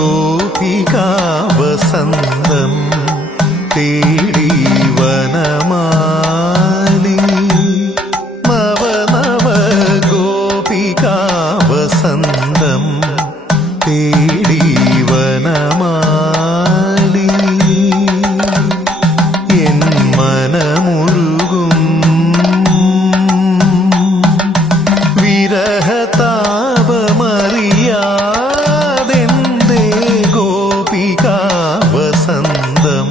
ഗോപികാ വസന്തം തേടി വനമാലി നവ നവ ഗോപികാ വസന്തം തേടി വനമാലി എൻ മനമുരുകും വിരഹതാപമറിയാതെന്തേ ഗോപികാ വസന്തം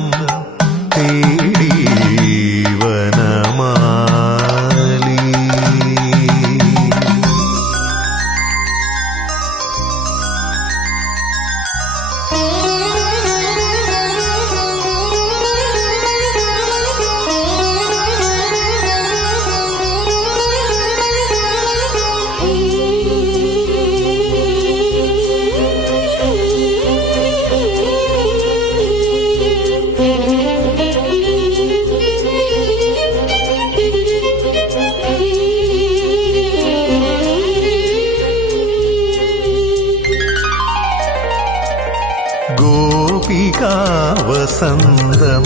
തേടി വനമാലി. ഗോപികാ വസന്തം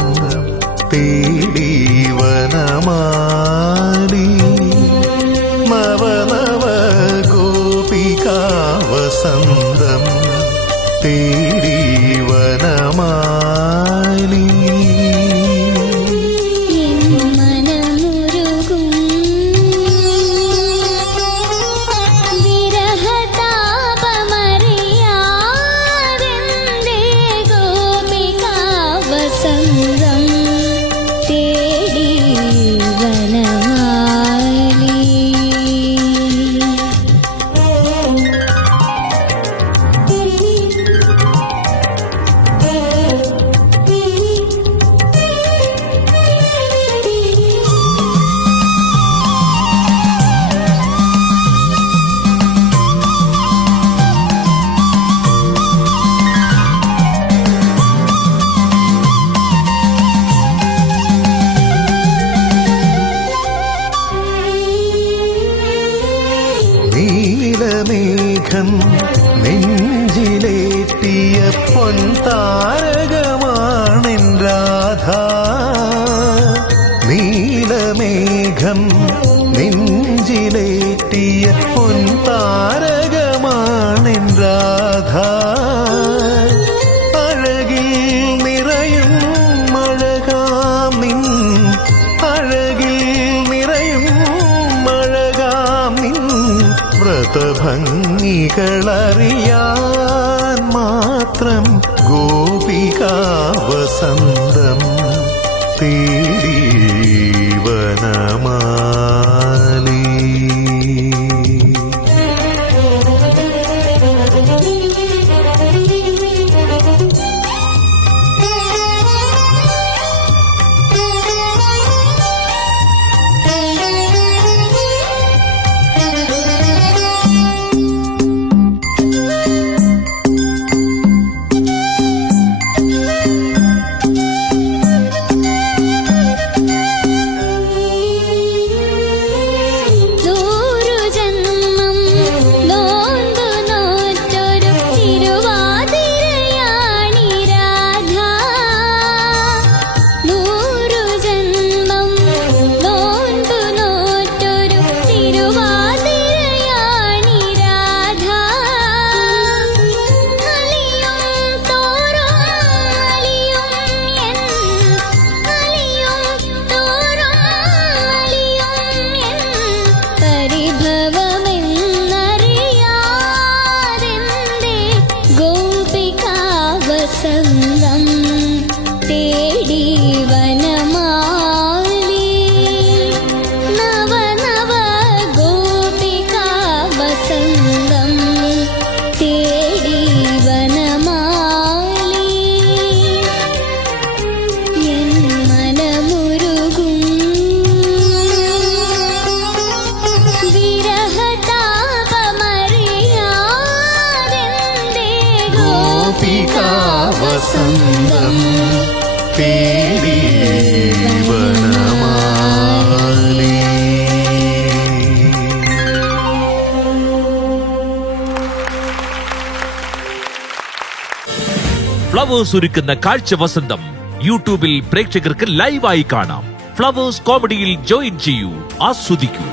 തേടി വനമാലി നവ നവ ഗോപികാ വസന്തം തേടി വനമാലി നീലമേഘം നെഞ്ചിലേറ്റിയ പൊൻതാരകമാണെൻ രാധ. നീലമേഘം നെഞ്ചിലേറ്റിയ പൊൻതാരകമാണെൻ രാധ. അഴകിൽ നിറയും മഴകാം നിൻ അഴകിൽ നിറയും മഴകാം നിൻ വ്രതഭംഗികളറിയാൻ മാത്രം ഗോപികാ വസന്തം തേടി വനമാലി. വസന്തം തേടി വനമാലി നവ നവ ഗോപികാ വസന്തം തേടി വനമാലി എൻ മനമുരുകും വിരഹതാപമറിയാതെന്തേ ഗോപികാ വസന്തം തേടി വനമാലി. ഫ്ലവേഴ്സ് ഒരുക്കുന്ന കാഴ്ച വസന്തം യൂട്യൂബിൽ പ്രേക്ഷകർക്ക് ലൈവായി കാണാം. ഫ്ലവേഴ്സ് കോമഡിയിൽ ജോയിൻ ചെയ്യൂ, ആസ്വദിക്കൂ.